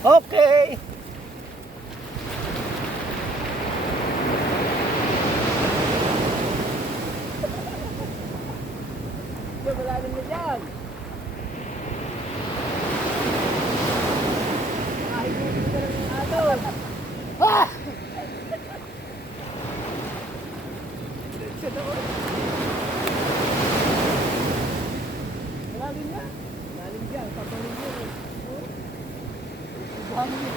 Okay. Malalim na dyan. Kahit hindi ka lang yung ato. Ah! Malalim na. Malalim dyan. Papalim mo. Buhangin mo.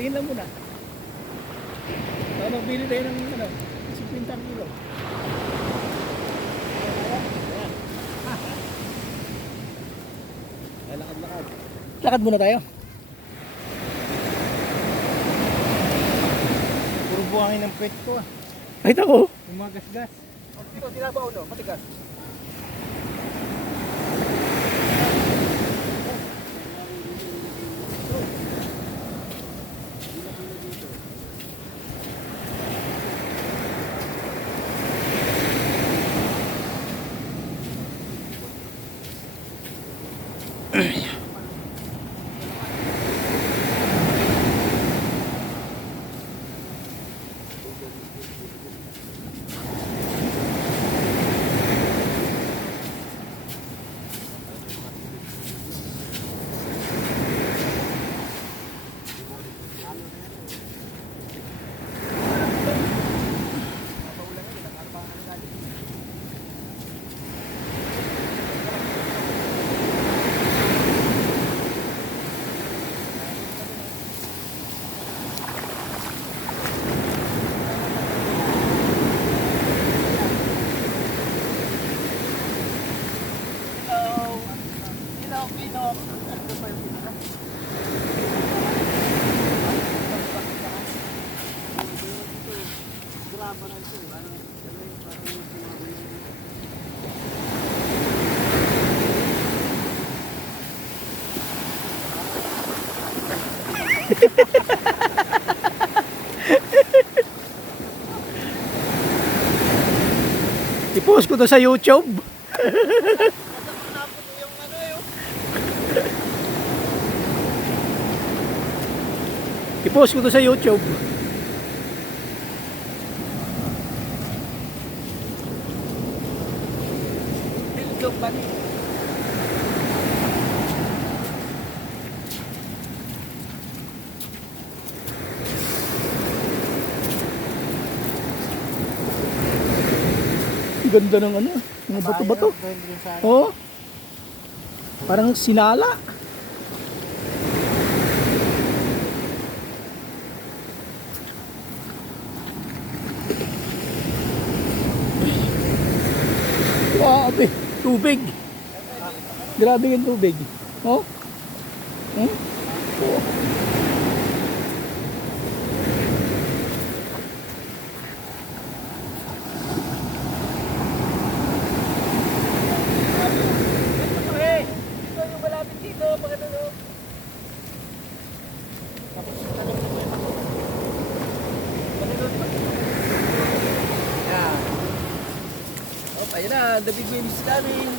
Tingin lang muna. Magbili tayo ng 50 kilo. Lakad-lakad. Lakad muna tayo. Puro buhangin ng pet ko ah. Ay, ako. Umagas-gas. Dito, tinabaw no, matigas. I-post ko to sa YouTube. I-post ko to sa YouTube. Ganda ng ano, mga bato-bato. Oh. Parang sinala. Grabe, tubig. Grabe yung tubig. Oh. Oh. Ayan na, the big waves is coming.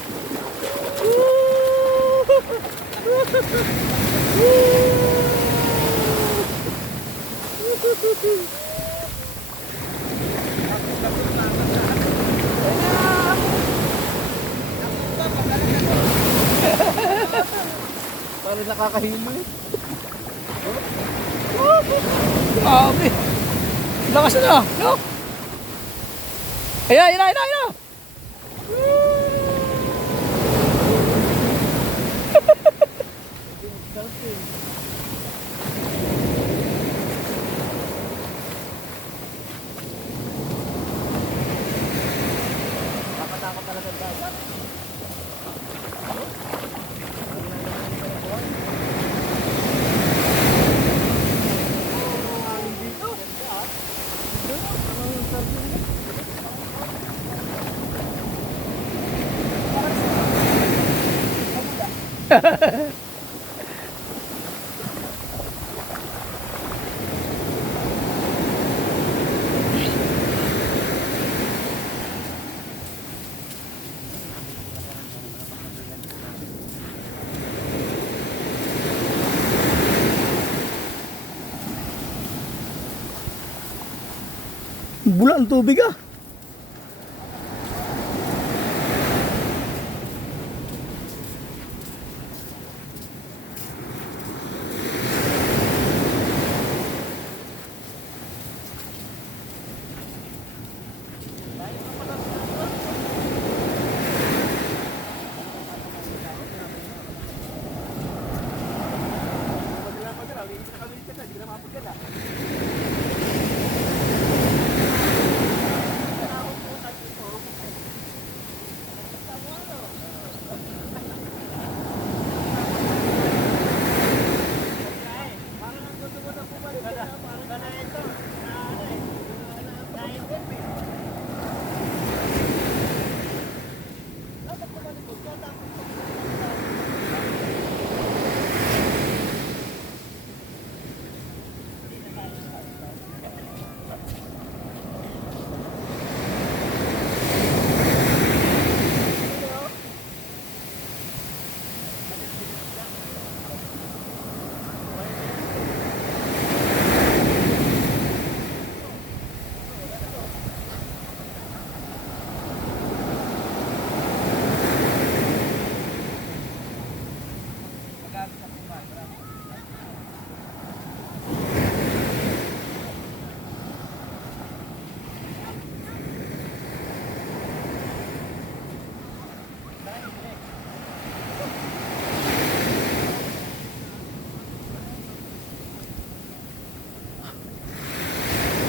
Parang nakakahimik. Grabe. Lakas na, no? Ayan, ayan, ayan, ayan. Nakatakot talaga guys. Bula ang tubig ah.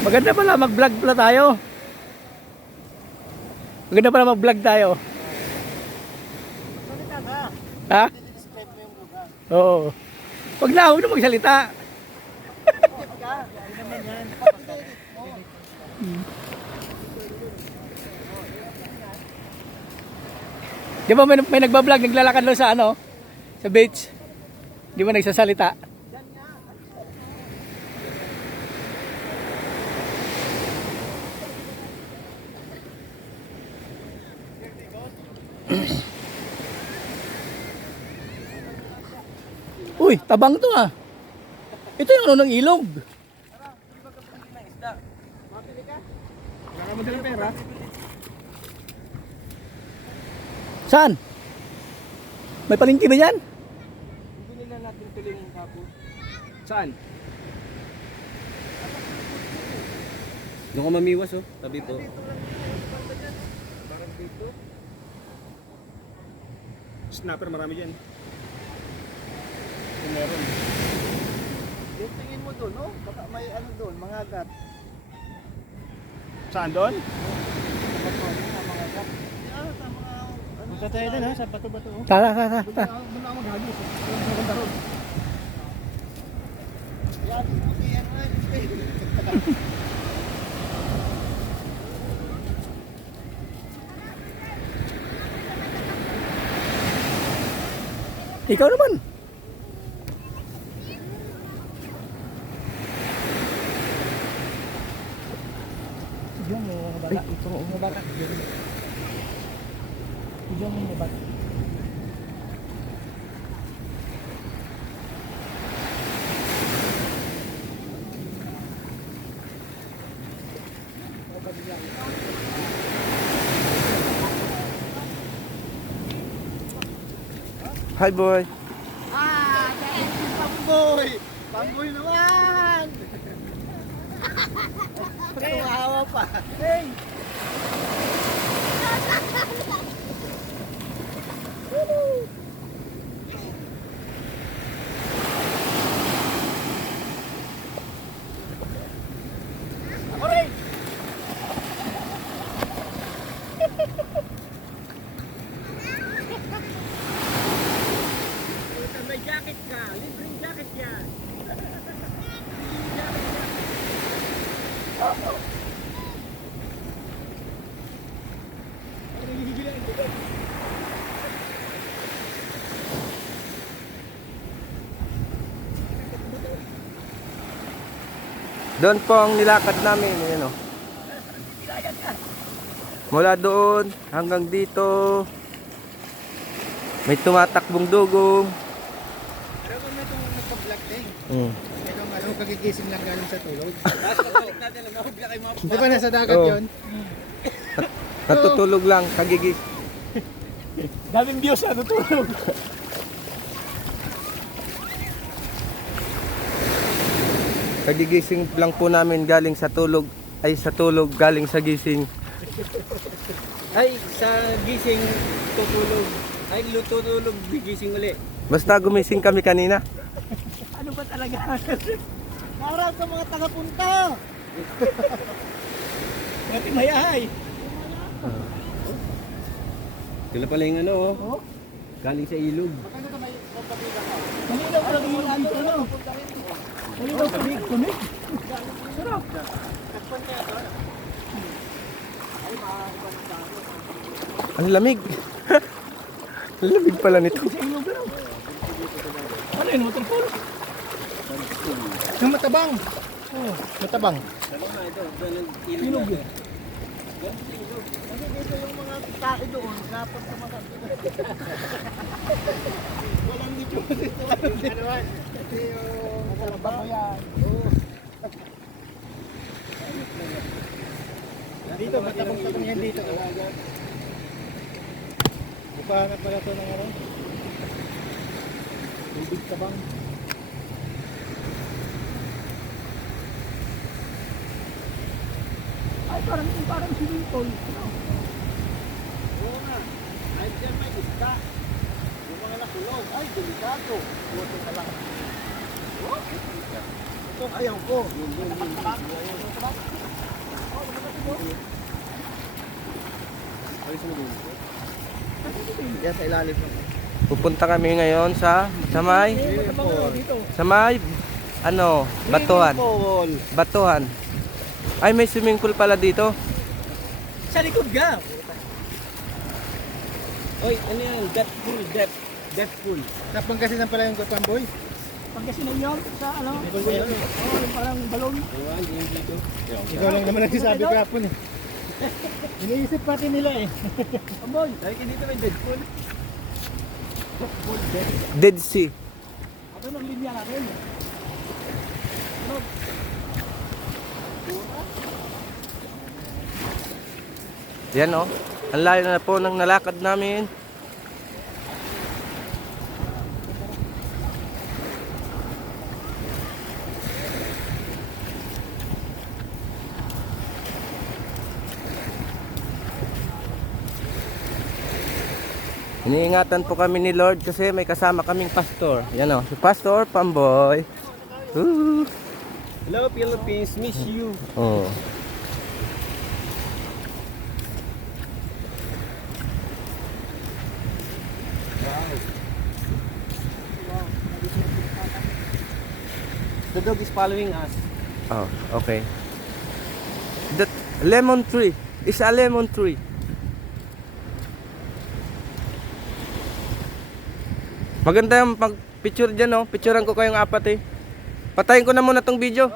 Maganda pala mag-vlog pala tayo. Maganda pala mag-vlog tayo. Salita ka. Ha? Describe mo yung lugar. Oo. Wag na, huwag na magsalita. Tip ka. Hindi naman yan. Di ba may nagbablog, naglalakad lang sa ano? Sa beach. Di ba nagsasalita? Uy, tabang to ah. Ito yung ano ng ilog. Wala ka mo dalang pera? Saan? May palengke ba yan? Hindi nila natin tuloy yung kapo. Saan? Doon ka mamiwas oh, tabi po. Parang dito. Snapper marami dyan. Kung meron. Yung tingin mo doon, no? Baka may ano doon, mga agat. Saan doon? Mga agat. Yeah, sa mga... Punta tayo doon ha, sa bato-bato. Tara, tara, tara. Doon ako maghagis. Maganda ron. Yan, puti yan. Ikaw naman. Yung mga bata. Ito, mga bata. Yung mga bata. Hi boy. Boy! Pamboy naman! Tumawa pa. Hey! Aray! May jacket ka, libreng jacket yan. Doon po ang nilakad namin. Ayan, oh. Mula doon hanggang dito. May tumatakbong dugong. Pero kung na itong nagpa-vlog din, itong kagigising lang galing sa tulog. Balik natin lang, mahugla kayo mga Di ba nasa dagat Oo. yun? Natutulog lang, kagigis. Daming views na tutulog. Kagigising lang po namin galing sa tulog. Ay, sa tulog galing sa gising. Ay, sa gising tutulog. Ay, tutulog, gising uli. Basta gumising kami kanina. Ano ba talaga? Para sa mga tagapunta! Ngati mayahay. Sila pala yung ano, oh. Oh, Galing sa ilog. malinaw pala yung ano. Malinaw tunig. Sarap. Ang lamig. Ang lamig pala nito. Sa ilog lang. Ano yun, waterfall? Yung matabang! Oh, matabang. Ilog yun. Kasi dito yung mga tao doon, dapat sa mga walang dito dito. Ano ba? Kasi yung matabang mo yan. Dito, matabang-tabang yan dito. Bukahanap pala ito ng ano? Tubig tabang. Ay, parang swimming pool. Ano? Oo nga. Ay, dyan may isda. Yung mga nakulog. Ay, delikado. Buto na lang. Ito, ayaw ko. Yan sa ilalim ng Pupunta kami ngayon sa may Dito. ano, batuhan. pool. Batuhan. Ay, may swimming pool pala dito. Sa likod ka. Oy, ano yan? Depth pool, depth pool. Napangkasinan pala yung Pamboy. Pagkasinan yun sa ano. Nicole ba yun? Oo, yung parang balon. Ewan, yung dito. Ikaw lang naman nagsasabi ko hapon eh. Iniisip pati nila eh. Amboy. Dahil dito may dead pool. Dead Sea. Ano ang linya natin? Yan, oh. Ang layo na po ng nalakad namin. Iniingatan po kami ni Lord kasi may kasama kaming pastor. Yan, oh. Si Pastor Pamboy. Woo! Hello Philippines, miss you. Oh. The dog is following us. Oh, okay. That lemon tree. It's a lemon tree. Maganda yung pag-picture dyan, oh. Picturean ko kayong apat, eh. Patayin ko na muna tong video.